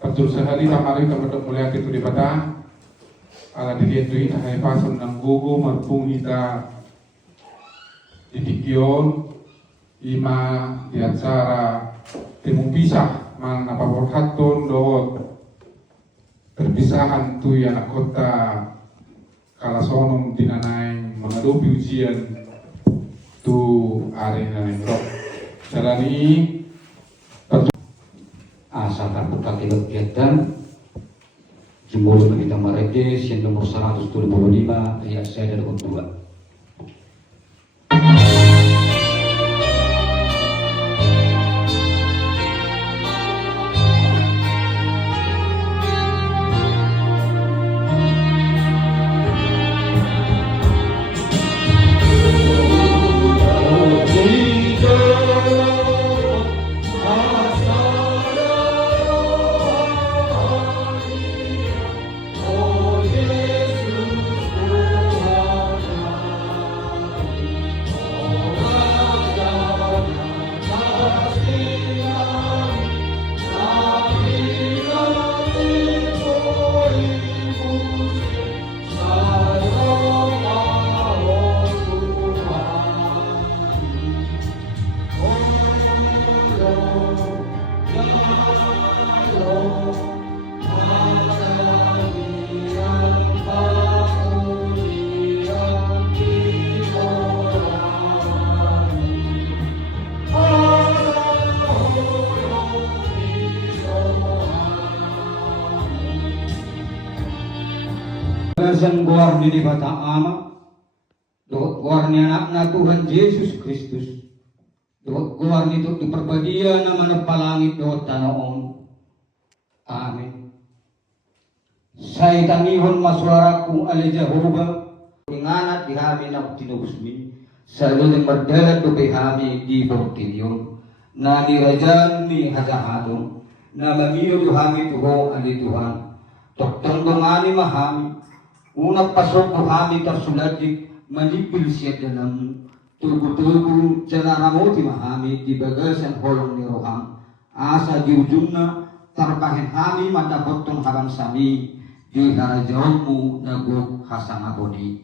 Betul sekali Pak Mari teman-teman mulia itu di Bata. Ala diri itu ita hai pasun ng gugu marpung ita ditikyon ima di acara timung pisah mang napaborhaton doot perpisahan tu yang kota kalasonom dinanay mengadopi ujian tu arena nengkok jalani asal terbuka kegiatan Jumlah kita Maredes yang nomor 125 ayat 1 dan 2. Yang guarni di bata ama, dohot guarni anakna Tuhan Yesus Kristus, dohot guarni itu diperbadia nama palangit dohot tanoon. Amin. Saya tanihon maswaraku ale Jehovah, inganat di hami na tinubusmi, sa luling mardalat do kay hami di bortilyon, na nirajan mi hagahadong, na mamiyo do hami tuho ali Tuhan, toktong dongani mahami, unang pasok ko kami karsuladik manipil siya dalam tubo-tubo jalanamo ti mahami di bagasan holong ni Roham asa di ujung na tarpahin kami madapot tong habang sami di harajaw mo nagok hasang aboni.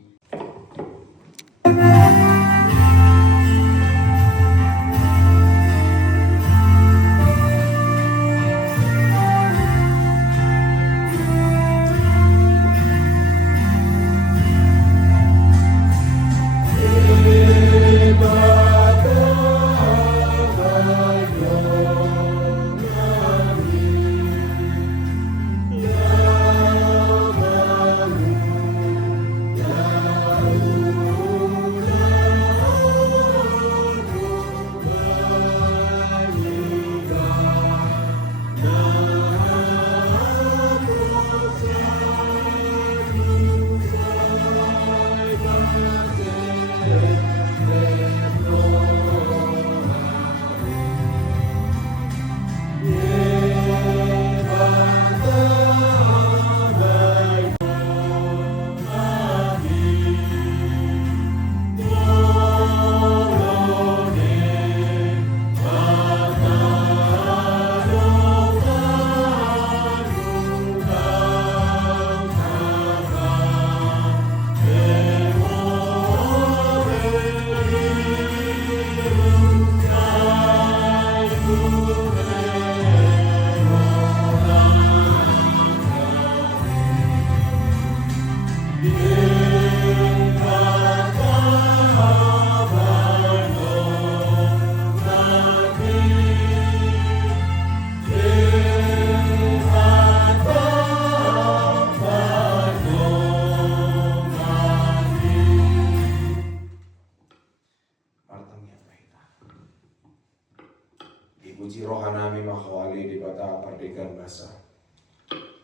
Dipuji rohanami makawali di bata pardegan basa.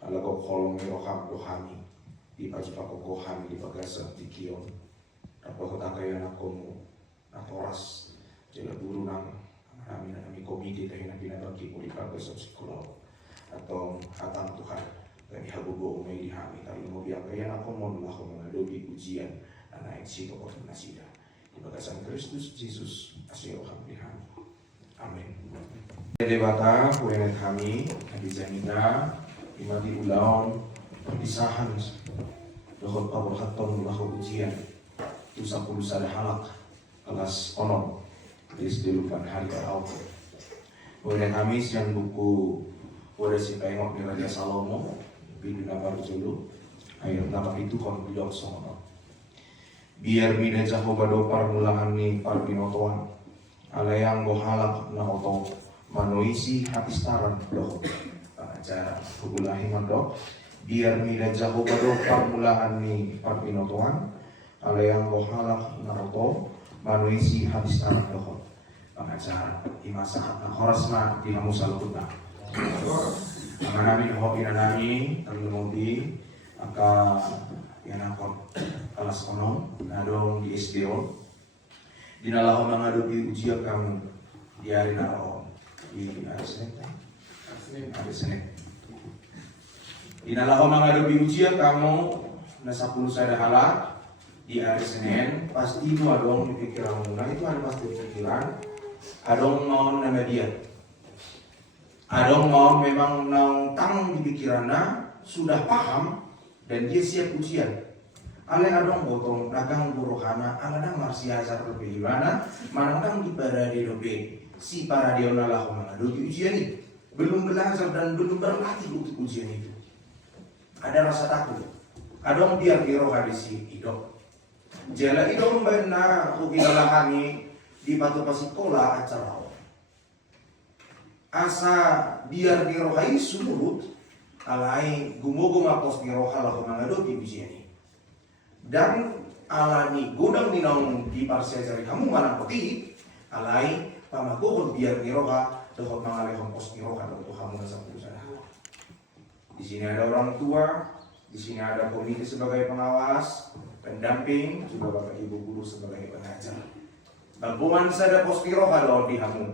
Alago kolong ni roham rohani. Di pajipako kohani di bagasa di kion. Dapat kaya nakomu natoras jela buru nang nami komite tayo na pinabagi mo di bagasa psikolog. Atau hatang Tuhan kami habugo umay di hami tali mo biya kaya nakomon lako mga dobi ujian na naik sito ko nasida. Di bagasan Kristus Jesus asyo kami di hami. Amen. Debata, kuenet kami, di Janina, imati ulaon, perpisahan, dohot paborhaton lahu ujian, tu 10 sada halak, kelas onom, SD Lupan hari auto. Kuenet kami siang buku, kuenet si pengok di Raja Salomo, biduna baru julu, ayat nama itu kon bidok sono. Biar mida Jehovah dopar mulangan ni parbinotoan, alayang bohalak na oto. Manoisi habis taran doh pengacara hubulahi mandok biar mida Jehovah dopar mulangan ni parbinotoan alayang bohalak na oto manoisi habis taran doh pengacara imasahat na horasna di hamusalukuna manami doh inanami terlumudi aka yanakot kelas konom nadong di SDO dinalah menghadapi ujian kamu di hari naro di hari Senin. Dinalah menghadapi ujian kamu na 10 sada halak di hari Senin pasti itu adong di pikiranmu. Nah itu ada pasti pikiran adong mau nama dia adong mau memang nang tang di pikirannya sudah paham dan dia siap ujian. Ale adong botong dagang buruhana aladang marsiasar lebih mana manang di parade dobe si paradio nalah menghadapi ujian ini belum belajar dan belum berlatih untuk ujian itu. Ada rasa takut. Adong biar di roh hadis hidup. Jala idong benar ukilalahani di batu pasikola acara. Asa biar di roh hadis surut alai gumogo ngapos di roh halah menghadapi ujian ini. Dan alani godang ninong di parsia jari kamu mana putih alai pamagohon biar niroha dohot mangalehon pos niroha untuk kamu dan satu sana. Di sini ada orang tua, di sini ada komite sebagai pengawas, pendamping, juga bapak ibu guru sebagai pengajar. Babuan sada pos niroha dohot di kamu,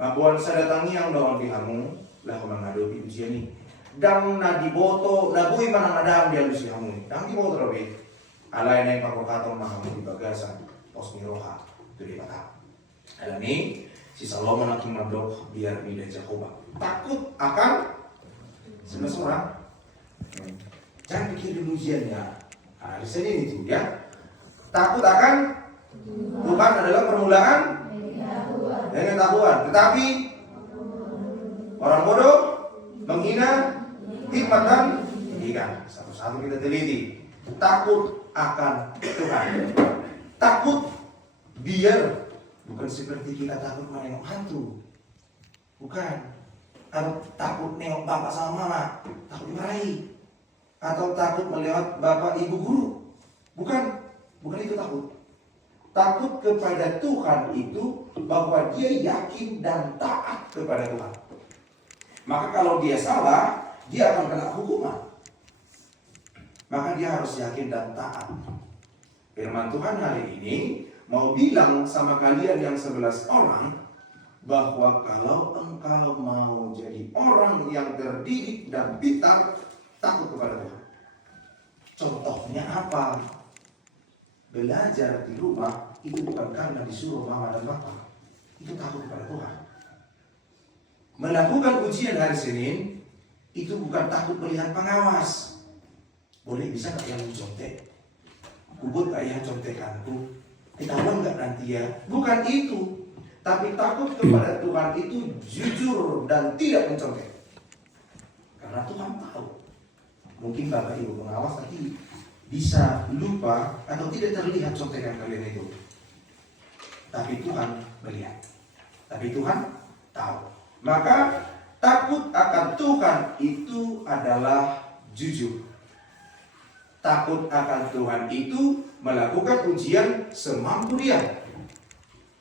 babuan sada tangiang dohot di kamu, lah menghadapi ujian ini. Dang na diboto, nabui mana madang dia lusi kamu, dang diboto lebih. Alai naik pakokaton makamu di bagasan pos niroha itu di batang. Ini si Salomo nak mandok biar mida Jehovah takut akan seseorang. Jangan pikir dulu ujiannya. Di sini itu ya. Takut akan Tuhan adalah permulaan dengan tahuan. Tetapi orang bodoh menghina hikmat dan pendidikan. Satu-satu kita teliti. Takut akan Tuhan. Takut biar bukan seperti kita takut menengok hantu. Bukan. Atau takut nengok bapak sama mama, takut dimarahi. Atau takut melihat bapak ibu guru. Bukan itu takut. Takut kepada Tuhan itu bahwa dia yakin dan taat kepada Tuhan. Maka kalau dia salah, dia akan kena hukuman. Maka dia harus yakin dan taat. Firman Tuhan hari ini mau bilang sama kalian yang 11 orang bahwa kalau engkau mau jadi orang yang terdidik dan pintar, takut kepada Tuhan. Contohnya apa? Belajar di rumah itu bukan karena disuruh mama dan bapak. Itu takut kepada Tuhan. Melakukan ujian hari Senin itu bukan takut melihat pengawas. Boleh bisa gak yang mencontek? Kubur gak yang contekanku? Ketahuan gak nanti ya? Bukan itu. Tapi takut kepada Tuhan itu jujur dan tidak mencontek. Karena Tuhan tahu. Mungkin bapak ibu pengawas nanti bisa lupa atau tidak terlihat contekan kalian itu. Tapi Tuhan melihat. Tapi Tuhan tahu. Maka takut akan Tuhan itu adalah jujur. Takut akan Tuhan itu melakukan ujian semampu dia.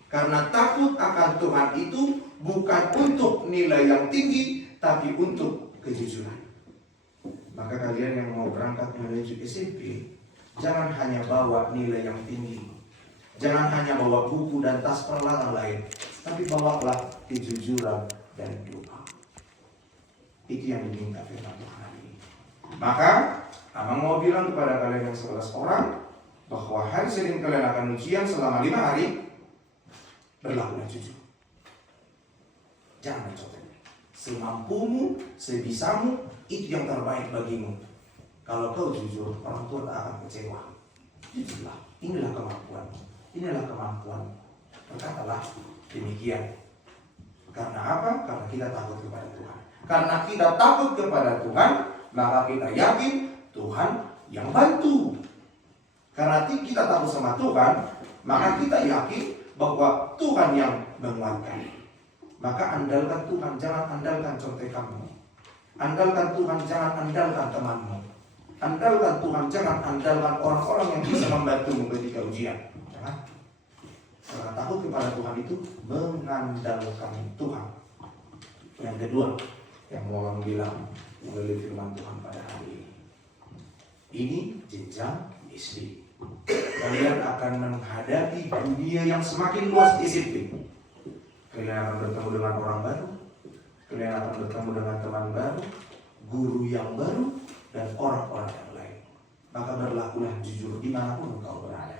Karena takut akan Tuhan itu bukan untuk nilai yang tinggi, tapi untuk kejujuran. Maka kalian yang mau berangkat menuju SMP, jangan hanya bawa nilai yang tinggi. Jangan hanya bawa buku dan tas peralatan lain, tapi bawalah kejujuran dan doa. Itu yang diminta firman Tuhan hari ini. Maka Amang mau bilang kepada kalian yang 11 orang bahwa hari Senin kalian akan ujian selama 5 hari. Berlakulah jujur. Jangan mencontek. Semampumu, sebisamu, itu yang terbaik bagimu. Kalau kau jujur, orang tua tak akan kecewa. Jujurlah, inilah kemampuanmu. Inilah kemampuanmu. Berkatalah demikian. Karena apa? Karena kita takut kepada Tuhan. Karena kita takut kepada Tuhan, maka kita yakin Tuhan yang bantu. Karena kita takut sama Tuhan, maka kita yakin bahwa Tuhan yang menguatkan. Maka andalkan Tuhan, jangan andalkan contekanmu. Andalkan Tuhan, jangan andalkan temanmu. Andalkan Tuhan, jangan andalkan orang-orang yang bisa membantumu ketika ujian. Jangan. Karena takut kepada Tuhan itu mengandalkan Tuhan. Yang kedua, yang mau bilang melalui firman Tuhan pada hari ini. Ini jenjang SD. Kalian akan menghadapi dunia yang semakin luas di SMP. Kalian akan bertemu dengan orang baru. Kalian akan bertemu dengan teman baru, guru yang baru, dan orang-orang yang lain. Maka berlakulah jujur dimanapun engkau berada.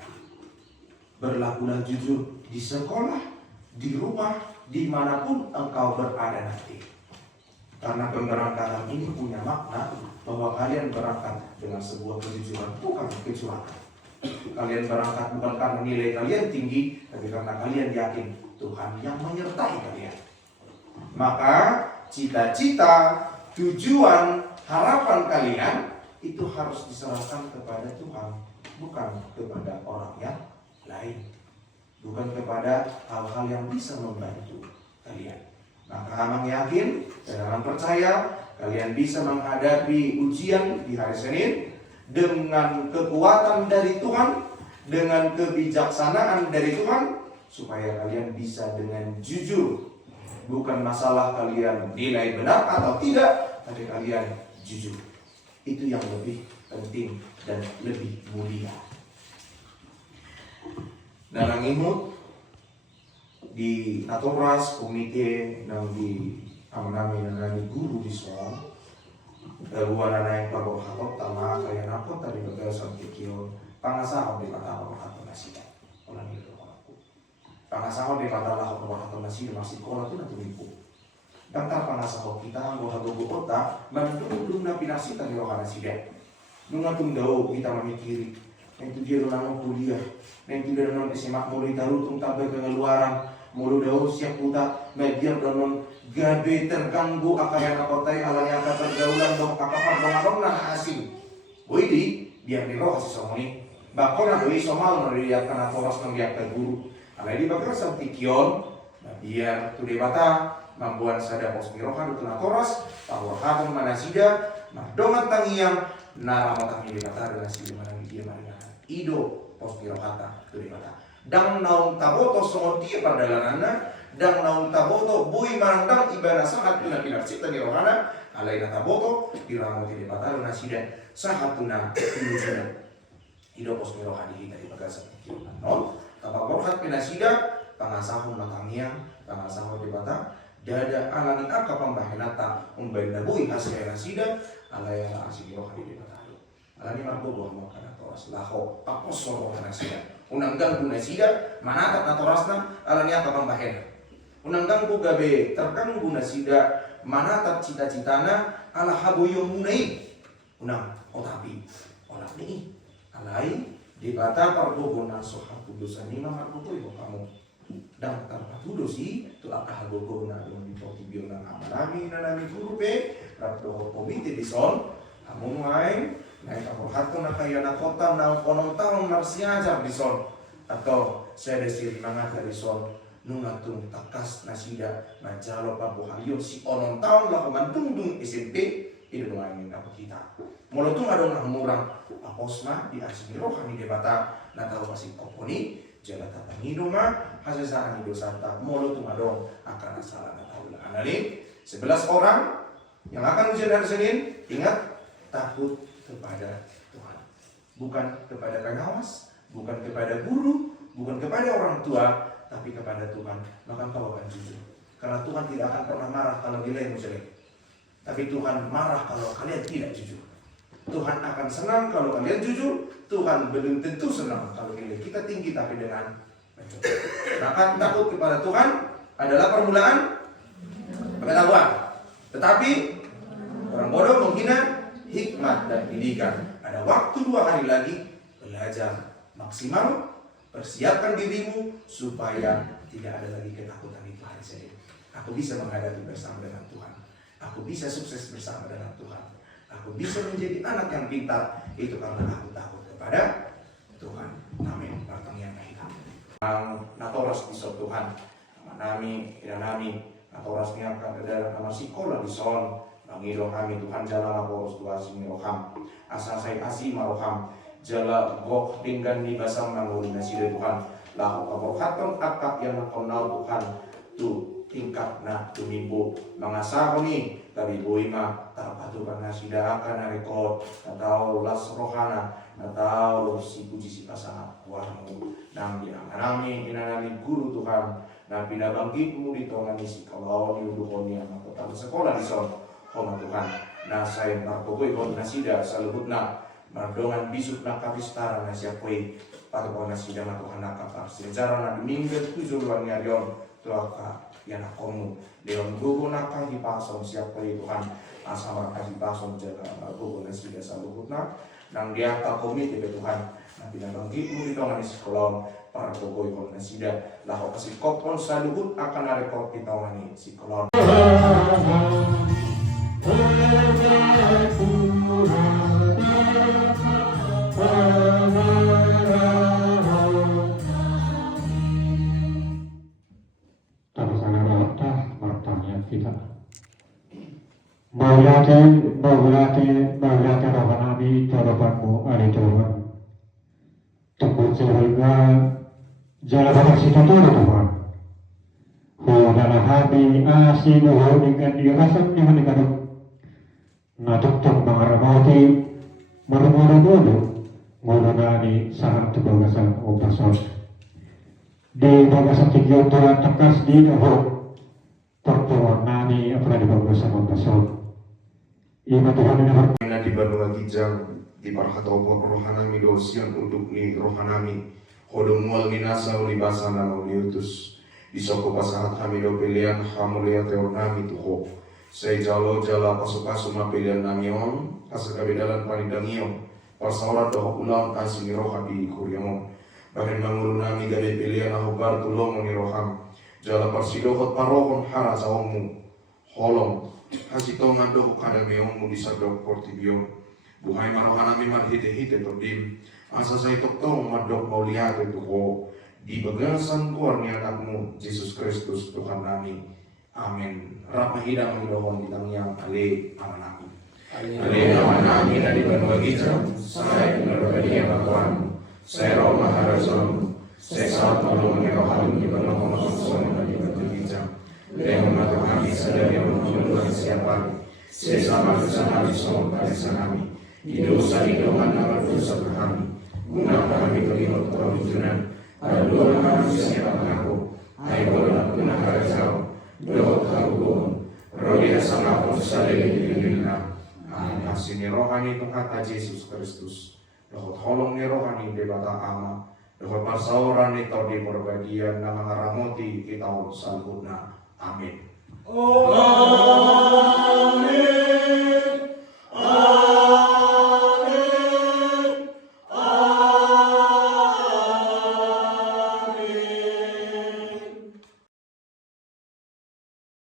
Berlakulah jujur di sekolah, di rumah, dimanapun engkau berada nanti. Karena pemberangkatan ini punya makna bahwa kalian berangkat dengan sebuah kejujuran, bukan kecurangan. Kalian berangkat bukan karena nilai kalian tinggi, tapi karena kalian yakin Tuhan yang menyertai kalian. Maka cita-cita, tujuan, harapan kalian itu harus diserahkan kepada Tuhan, bukan kepada orang yang lain, bukan kepada hal-hal yang bisa membantu kalian. Maka Amang yakin dan Amang percaya kalian bisa menghadapi ujian di hari Senin dengan kekuatan dari Tuhan, dengan kebijaksanaan dari Tuhan, supaya kalian bisa dengan jujur. Bukan masalah kalian nilai benar atau tidak, tapi kalian jujur. Itu yang lebih penting dan lebih mulia. Dalam imut di Natoras komite nang di nami guru di sekolah buwan na yang pagod hakot tama kaya napot tadi bagai sa tikyo pangasahod di mata pagod hakot na sila wala nito ako pangasahod di mata lakot pagod hakot na sila masih kola tu na tumipo dangkal pangasahod kita ang buhagogo kota mandulung na pinasita ni Rohana sila nung atong daw kita mamikiri na ito diyo na kuliah na ito diyo na SMA muli tarutong tabay kangaluaran mulu daw siya puta media danon gabi terganggu akaya nakotay alanya ka pergaulan dong kakapag na asing boy di biar di roh si somoni bako na doi somal na riyak ka na toras ng biyak ka guru alay di bakal sa tikyon na biar tu debata mambuan sada pos mirohan tu na toras tawar hakon manasida magdongat tangiyang naramatang ini kata dengan sila manang dia manang ido pos mirohata tu debata dang naung taboto songon dia perdalanana dang naung taboto bui marandang ibana sahat tuna pinarcipta ni Rohana alay na taboto diramo ti depatalo na sida sahat tuna pinujuna ido pos ni Rohana kita di bagasa non kapag borhat pinasida pangasahon matangiang pangasahon debata dada alangin aka pambahenata umbay na bui hasil na sida alay na asig Rohana di depatalo alani marbobo mo kana toras laho apostol Rohana sida unanggang guna sida manatat na torasna alania kapang bahena unanggang po gabi terkang guna sida manatat cita-citana ala haboyong munay unang otapi olah ni alay di bata parbogo na sohatudusan ni mamarbogo kamu dang tarpatudo si tu akahagogo na yung dipotibyo ng amarami na namin guru pe rapdo komite di son kamu ngay naik kaporhato na kaya na kota ng konong taong marsiajar di son atau saya desiri mga karison nung atong takas na sida majalo pa buhayo si onong taong lakuman dungdung SMP ito naman yung napakita mula itong adong ang murang apos na di asing rohani debata na tao kasi koponi jala tatangido nga hasasaan ni dosata mula itong adong akan asala na tao lang analin 11 orang yang akan ujian hari Senin ingat takut kepada Tuhan bukan kepada pengawas bukan kepada guru bukan kepada orang tua tapi kepada Tuhan maka kau akan jujur karena Tuhan tidak akan pernah marah kalau nilai jelek tapi Tuhan marah kalau kalian tidak jujur Tuhan akan senang kalau kalian jujur Tuhan belum tentu senang kalau nilai kita tinggi tapi dengan maka takut kepada Tuhan adalah permulaan pengetahuan. Tetapi orang bodoh menghina hikmat dan didikan. Ada waktu 2 hari lagi, belajar maksimal, persiapkan dirimu supaya tidak ada lagi ketakutan itu hari Senin. Aku bisa menghadapi bersama dengan Tuhan. Aku bisa sukses bersama dengan Tuhan. Aku bisa menjadi anak yang pintar. Itu karena aku takut kepada Tuhan. Amin. Pertanyaan kita. Natoras di Tuhan. Nami, nami, natoras niya kada nama sekolah di son. Mangilo kami Tuhan jala laporos dua sini roham. Asasay asi maroham. Jala gok tinggan di basang nanguli nasi Tuhan. Laku kaborhaton akak yang nakonaw Tuhan. Tu tingkat na tumibo mga sahoni tapi boy nga tapatukan na sida akan na record natao las rohana natao si puji si pasangat warmo nang diangarami inanami guru Tuhan na pinabanggit mo dito nga ni si kalaw ni uduhon niya matutang sekolah di son homa Tuhan na sayang narkoboy hon na sida sa lubot na mardongan bisut na kapistara na siya ko'y patukaw na sida matuhan na kapar sinjara na diminggat kuzuluan nga riyon tuaka yan akomu leon gugu nakang hipason siapa Tuhan asal hipason jaga gugu na sida sa lubot na nang dia kakomit Tuhan na pinabanggit mo dito nga ni sekolah para tukoy ko na sida laho kasi kopon sa lubot akan na-record kita nga ni sekolah. Maulate rohanami toropanmu ali Tuhan. Tunggu sehingga jalan bersih Tuhan. Hudana hati asinuhu dengan dirasam dengan dikaduk. Natuktuk mengaramati marmuru ngulunani sangat bagasan obason. Di bagasan tinggi Tuhan tekas di dahulu. Pertemuan nani apa di bagasan obason. Ima Tuhan Na di Banua Gijang di Parhatopo rohanami dosian untuk ni rohanami hodong mual minasa ulibasa nama uliutus di soko pasahat hamido pilihan hamulia teornami tuho say jalo jala pasu-pasu ma pilihan namion kasakabedalan panidangion parsaurat doho ulang kasih roha di kuriamon bahkan mangulu nami gabe pilihan ahobar tulong ni roham jala parsidohot parohon hara saomu holong hasito ngando kada meomu di sadok portibion buhay marohan namin manhite-hite todim asa sa itokto madok maulihat itu ho di bagasan kuar ni anakmu Yesus Kristus Tuhan namin amin rapahidang hidohon ditang yang ale aman aku ale aman namin na di Banua Gijang saya pinarabadi ang akuanmu saya roh maharazon saya saat malong ni rohan di Banua Konson na di Banua Gijang Leon mata kami sadari ang menuluan siapa sesama bersama di son pada kami di dosa hidupan nama dosa kami guna kami kelihut kewujudan pada dua kami siapa mengaku hai bola guna harajau doa karugun rodia sama pun sadari di dunia kasih ni rohani Tuhan Yesus Kristus doa tolong ni rohani debata ama doa parsauran ni tau di perbagian nama ngaramoti kita salbutna. Amin. Oh.